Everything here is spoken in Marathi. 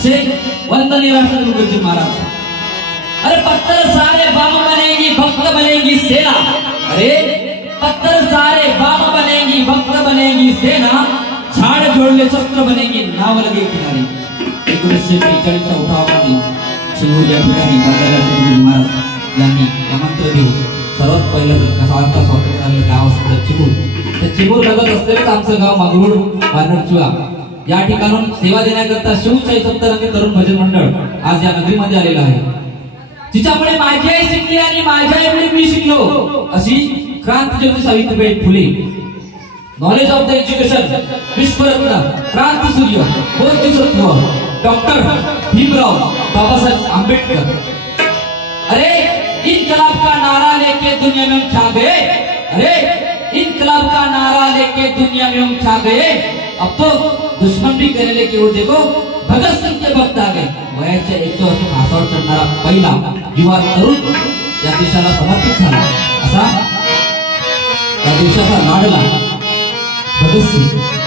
असे वंदनीय राष्ट्रपति तुकडोजी महाराज। अरे पत्थर सारे बम बनेगी भक्त बनेगी सेना, अरे पत्थर सारे बम बनेगी भक्त बनेगी सेना, झाड जोडले शस्त्र बनेगी नाव लगे किनारी। 1943च्या उठावामध्ये चिमूर या ठिकाणी तुकडोजी महाराज यांनी आमंत्रण देऊन सर्वात पहिलं कसा स्वातंत्र्याला गाव असतं चिमूर, त्या चिमूर लगत असलेलंच आमचं गाव मागरूळ वानरचुआ या ठिकाणून सेवा देण्याकरता शिवशाही सप्तरंगी तरुण भजन मंडळ आज या नगरीमध्ये आलेलं आहे। जिच्यामुळे माझी आई शिकली आणि माझ्या आईमुळे मी शिकलो अशी Krantijyoti Savitribai Phule. Knowledge of the education विश्वरत्न क्रांतिसूर्य बोधिसत्व डॉक्टर भीमराव बाबासाहेब आंबेडकर। अरे इनकलाब का नारा लेके दुनिया में हम छा गए, अरे इनकलाब का नारा लेके दुनिया में हम छा गए, अब तो दुश्मन भी कहने लगे वो देखो भगत सिंह के भक्त आ गए। वयाच्या 100 वर्ष फासावर चढणारा पहिला युवा तरुण या देशाला समर्पित झाला असा या देशाचा लाडला भगत सिंग।